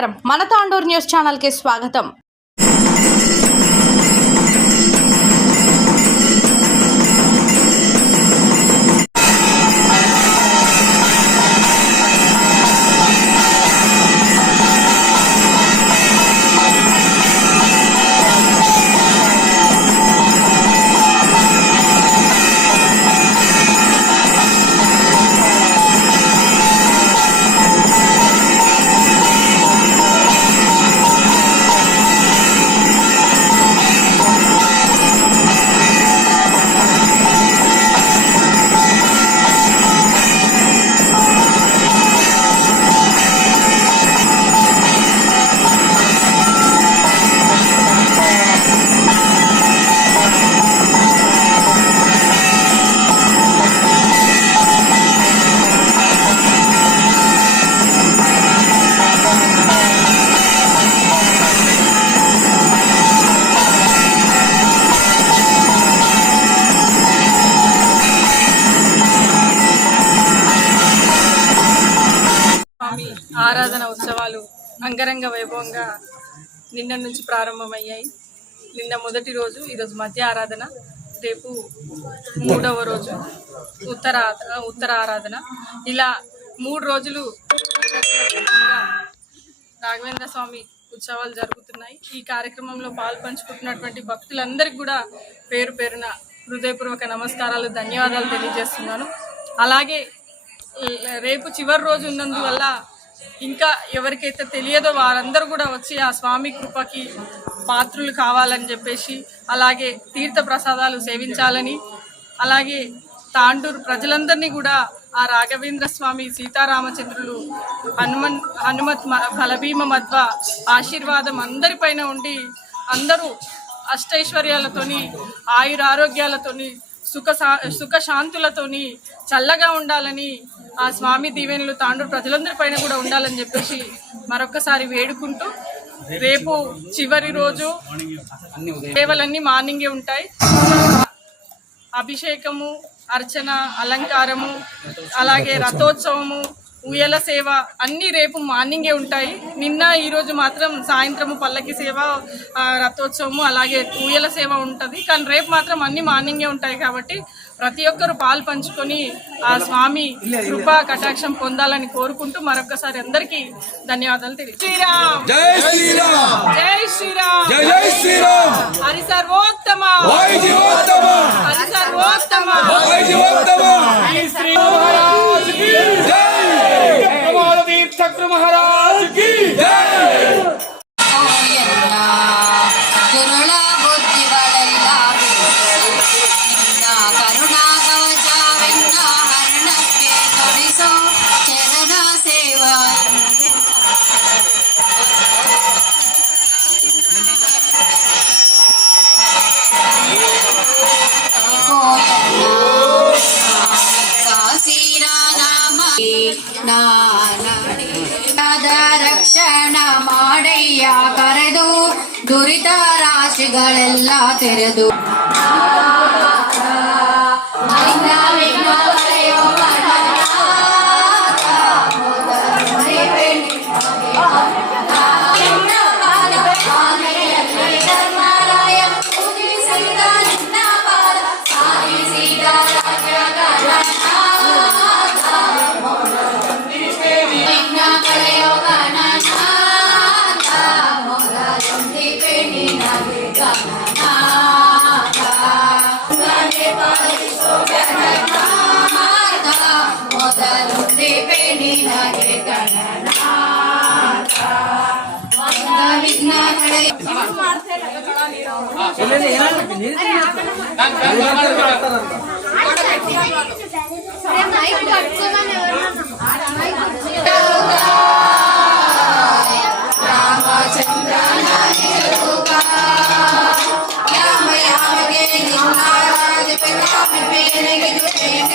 నమస్కారం. మన తాండూర్ న్యూస్ ఛానల్కి స్వాగతం. అంగరంగ వైభవంగా నిన్న నుంచి ప్రారంభమయ్యాయి. నిన్న మొదటి రోజు ఈరోజు మధ్య ఆరాధన రేపు మూడవ రోజు ఉత్తర ఉత్తర ఆరాధన. ఇలా మూడు రోజులు రాఘవేంద్ర స్వామి ఉత్సవాలు జరుగుతున్నాయి. ఈ కార్యక్రమంలో పాల్పంచుకుంటున్నటువంటి భక్తులందరికీ కూడా పేరు పేరున హృదయపూర్వక నమస్కారాలు ధన్యవాదాలు తెలియజేస్తున్నాను. అలాగే రేపు చివరి రోజు ఉన్నందువల్ల ఇంకా ఎవరికైతే తెలియదో వారందరూ కూడా వచ్చి ఆ స్వామి కృపకి పాత్రులు కావాలని చెప్పేసి అలాగే తీర్థ ప్రసాదాలు సేవించాలని అలాగే తాండూరు ప్రజలందరినీ కూడా ఆ రాఘవేంద్ర స్వామి సీతారామచంద్రులు హనుమన్ హనుమత్ మ- ఫలభీమ మధ్వ ఆశీర్వాదం అందరిపైన ఉండి అందరూ అష్టైశ్వర్యాలతోని ఆయురారోగ్యాలతోని సుఖ శా- చల్లగా ఉండాలని ఆ స్వామి దీవెనలు తాండూరు ప్రజలందరి కూడా ఉండాలని చెప్పేసి మరొకసారి వేడుకుంటూ రేపు చివరి రోజు సేవలన్నీ మార్నింగే ఉంటాయి. అభిషేకము అర్చన అలంకారము అలాగే రథోత్సవము ఉయ్యల సేవ అన్నీ రేపు మార్నింగే ఉంటాయి. నిన్న ఈరోజు మాత్రం సాయంత్రము పల్లకి సేవ రథోత్సవము అలాగే ఉయ్యల సేవ ఉంటుంది. కానీ రేపు మాత్రం అన్నీ మార్నింగే ఉంటాయి కాబట్టి ప్రతి ఒక్కరు పాలు పంచుకొని ఆ స్వామి కృపా కటాక్షం పొందాలని కోరుకుంటూ మరొకసారి అందరికీ ధన్యవాదాలు తెలియ శ్రీరామ్ జై శ్రీరామ్. జై శ్రీరామ్. జై జై శ్రీరామ్. హరి సర్వోత్తమ. హరి సర్వోత్తమ. జై జీవోత్తమ శ్రీ జై. కమలదీప్ చక్ర మహారాజ్ ರಕ್ಷಣ ಮಾಡಯ್ಯ ಕರೆದು ದುರಿತ ರಾಶಿಗಳೆಲ್ಲ ತೆರೆದು మొదలుండి పెళ్ళిన పట్టుకోమని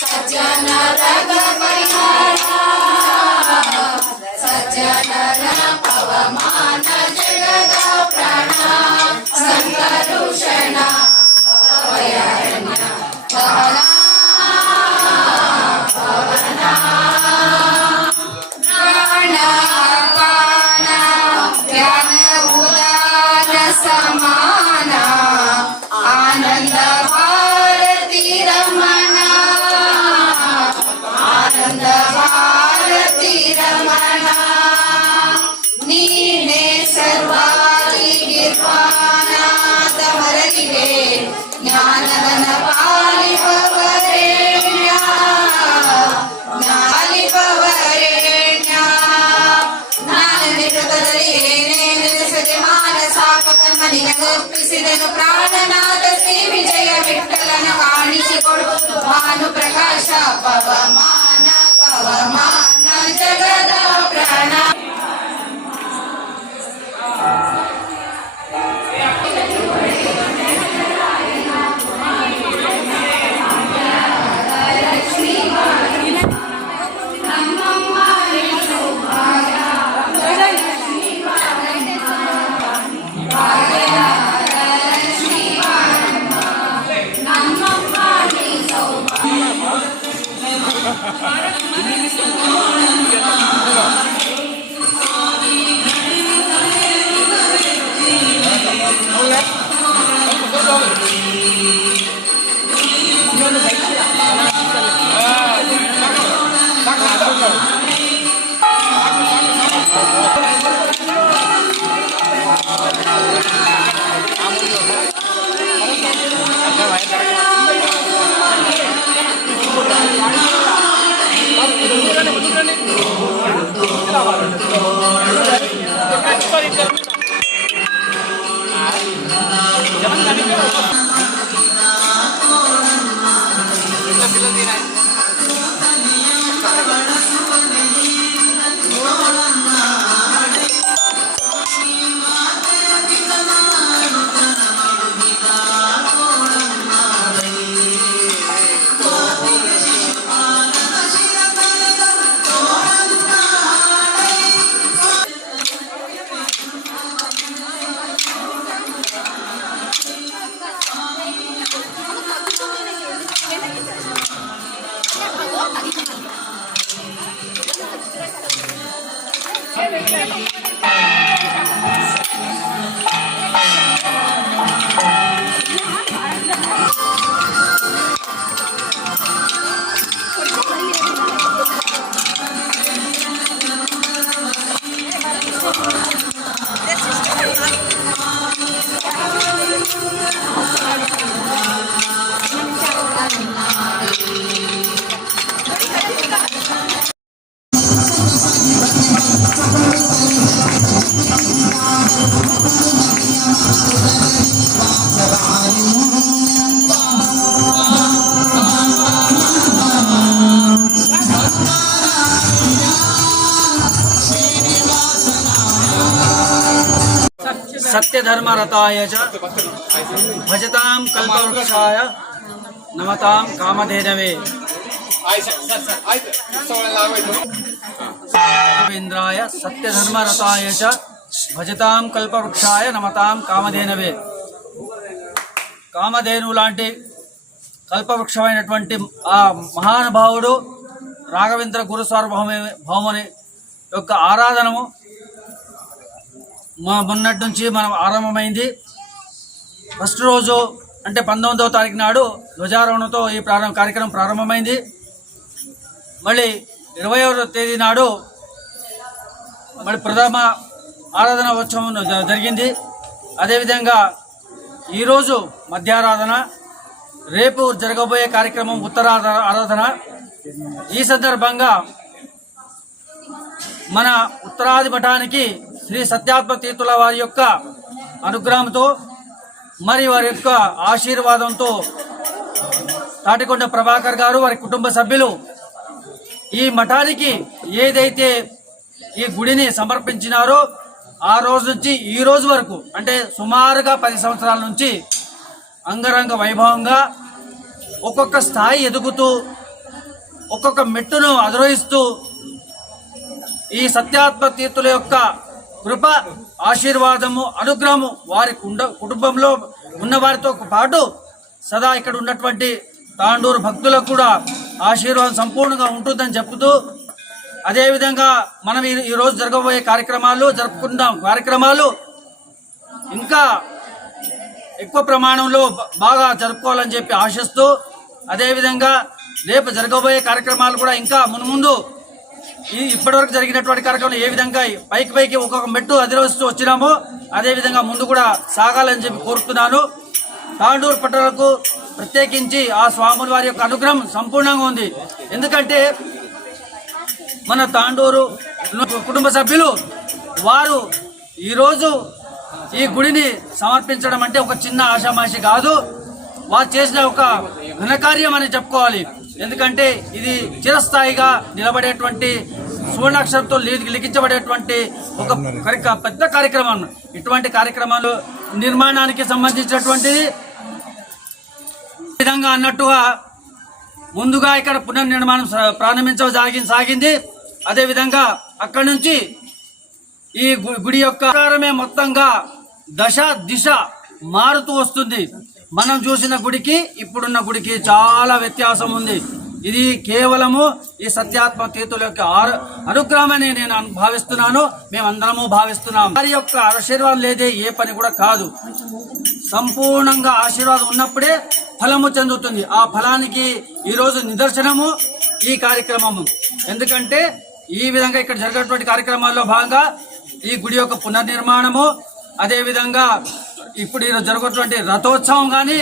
सजन सजन रघवमान जगदा प्रणा संकरुष ನಿನಗೊಪ್ಪಿಸಿದನು ಪ್ರಾಣನಾಥ ಶ್ರೀ ವಿಜಯ ವಿಠಲನ ಕಾಣಿಸಿಕೊಡು ಭಾನು ಪ್ರಕಾಶ ಪವಮಾನ ಪವಮಾನ Lord. సత్యధర్మరతాయ చ భజతాం కల్పవృక్షాయ నమతాం కామధేనవే రవీంద్రాయ సత్యధర్మరతాయ చ భజతాం కల్పవృక్షాయ నమతాం కామధేనవే కామధేను లాంటి కల్పవృక్షమైనటువంటి ఆ మహానుభావుడు రాఘవేంద్ర గురు సార్వభౌమ భౌముని యొక్క ఆరాధనము మా మొన్నటి నుంచి మనం ఆరంభమైంది. ఫస్ట్ రోజు అంటే పంతొమ్మిదవ తారీఖు నాడు ధ్వజారోహణతో ఈ ప్రారంభ కార్యక్రమం ప్రారంభమైంది. మళ్ళీ ఇరవై తేదీ నాడు మరి ప్రథమ ఆరాధన ఉత్సవం జ- జరిగింది. అదేవిధంగా ఈరోజు మధ్యారాధన రేపు జరగబోయే కార్యక్రమం ఉత్తరాధ ఆరాధన. ఈ సందర్భంగా మన ఉత్తరాది మఠానికి శ్రీ సత్యాత్మ తీర్థుల వారి యొక్క అనుగ్రహంతో మరి వారి యొక్క ఆశీర్వాదంతో తాటికొండ ప్రభాకర్ గారు వారి కుటుంబ సభ్యులు ఈ మఠానికి ఏదైతే ఈ గుడిని సమర్పించినారో ఆ రోజు నుంచి ఈ రోజు వరకు అంటే సుమారుగా పది సంవత్సరాల నుంచి అంగరంగ వైభవంగా ఒక్కొక్క స్థాయి ఎదుగుతూ ఒక్కొక్క మెట్టును అధిరోహిస్తూ ఈ సత్యాత్మ తీర్థుల యొక్క కృప ఆశీర్వాదము అనుగ్రహము వారి కుండ కుటుంబంలో ఉన్న వారితో పాటు సదా ఇక్కడ ఉన్నటువంటి తాండూరు భక్తులకు కూడా ఆశీర్వాదం సంపూర్ణంగా ఉంటుందని చెప్తూ అదేవిధంగా మనం ఈ ఈరోజు జరగబోయే కార్యక్రమాలు జరుపుకుందాం కార్యక్రమాలు ఇంకా ఎక్కువ ప్రమాణంలో బాగా జరుపుకోవాలని చెప్పి ఆశిస్తూ అదేవిధంగా రేపు జరగబోయే కార్యక్రమాలు కూడా ఇంకా మున్ముందు ఈ ఇప్పటివరకు జరిగినటువంటి కార్యక్రమం ఏ విధంగా పైకి పైకి ఒక్కొక్క మెట్టు అధిరోహిస్తూ వచ్చినామో అదే విధంగా ముందు కూడా సాగాలని చెప్పి కోరుతున్నాను. తాండూరు పట్టణకు ప్రత్యేకించి ఆ స్వాముల వారి యొక్క అనుగ్రహం సంపూర్ణంగా ఉంది. ఎందుకంటే మన తాండూరు కుటుంబ సభ్యులు వారు ఈరోజు ఈ గుడిని సమర్పించడం అంటే ఒక చిన్న ఆషామాషి కాదు. వారు చేసిన ఒక ఘనకార్యం అని చెప్పుకోవాలి. ఎందుకంటే ఇది చిరస్థాయిగా నిలబడేటువంటి సువర్ణాక్షరంతో లిఖించబడేటువంటి ఒక పెద్ద కార్యక్రమం. ఇటువంటి కార్యక్రమాలు నిర్మాణానికి సంబంధించినటువంటిది విధంగా అన్నట్టుగా ముందుగా ఇక్కడ పునర్నిర్మాణం స- ప్రారంభించడం సాగింది. అదేవిధంగా అక్కడి నుంచి ఈ గుడి యొక్క ఆకారమే మొత్తంగా దశ దిశ మారుతూ వస్తుంది. మనం చూసిన గుడికి ఇప్పుడున్న గుడికి చాలా వ్యత్యాసం ఉంది. ఇది కేవలము ఈ సత్యాత్మ తీర్థుల యొక్క ఆరు అనుగ్రహమని నేను భావిస్తున్నాను. మేమందరము భావిస్తున్నాం. వారి యొక్క ఆశీర్వాదం లేదే ఏ పని కూడా కాదు. సంపూర్ణంగా ఆశీర్వాదం ఉన్నప్పుడే ఫలము చెందుతుంది. ఆ ఫలానికి ఈరోజు నిదర్శనము ఈ కార్యక్రమము. ఎందుకంటే ఈ విధంగా ఇక్కడ జరిగినటువంటి కార్యక్రమాల్లో భాగంగా ఈ గుడి యొక్క పునర్నిర్మాణము అదేవిధంగా ఇప్పుడు ఈరోజు జరుగుతున్నటువంటి రథోత్సవం కానీ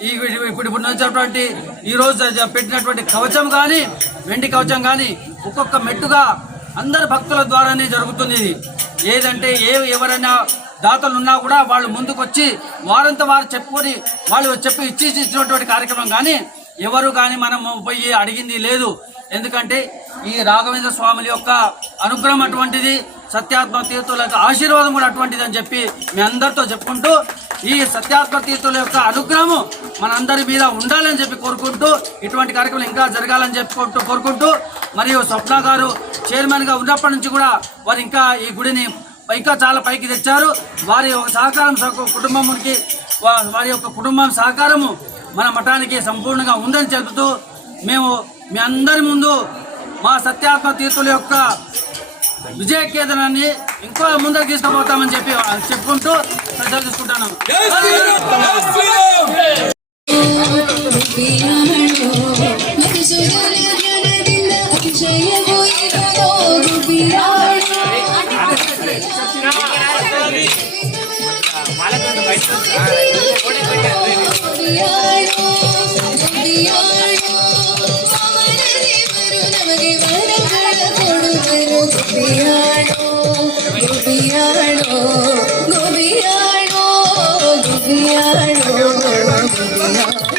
ఈ ఇప్పుడు ఇప్పుడు ఉన్నటువంటి ఈ రోజు పెట్టినటువంటి కవచం కానీ వెండి కవచం కానీ ఒక్కొక్క మెట్టుగా అందరు భక్తుల ద్వారానే జరుగుతుంది ఇది. ఏదంటే ఏ ఎవరైనా దాతలు ఉన్నా కూడా వాళ్ళు ముందుకు వచ్చి వారంతా వారు చెప్పుకొని వాళ్ళు చెప్పి ఇచ్చి ఇచ్చినటువంటి కార్యక్రమం కానీ ఎవరు కానీ మనం పోయి అడిగింది లేదు. ఎందుకంటే ఈ రాఘవేంద్ర స్వాముల యొక్క అనుగ్రహం అటువంటిది సత్యాత్మ తీర్థుల యొక్క ఆశీర్వాదం కూడా అటువంటిది అని చెప్పి మీ అందరితో చెప్పుకుంటూ ఈ సత్యాత్మ తీర్థుల యొక్క అనుగ్రహము మనందరి మీద ఉండాలని చెప్పి కోరుకుంటూ ఇటువంటి కార్యక్రమం ఇంకా జరగాలని చెప్పుకుంటూ కోరుకుంటూ మరియు స్వప్న గారు చైర్మన్గా ఉన్నప్పటి నుంచి కూడా వారు ఇంకా ఈ గుడిని ఇంకా చాలా పైకి తెచ్చారు. వారి యొక్క సహకారం సహ- వారి యొక్క కుటుంబం సహకారము మన మఠానికి సంపూర్ణంగా ఉందని చెబుతూ మేము మీ అందరి ముందు మా సత్యాత్మ తీర్థుల యొక్క విజయ కేంద్రాన్ని ఇంకో ముందుకు తీసుకుపోతామని చెప్పి చెప్పుకుంటూ శ్రద్ధ తీసుకుంటాను Hallelujah.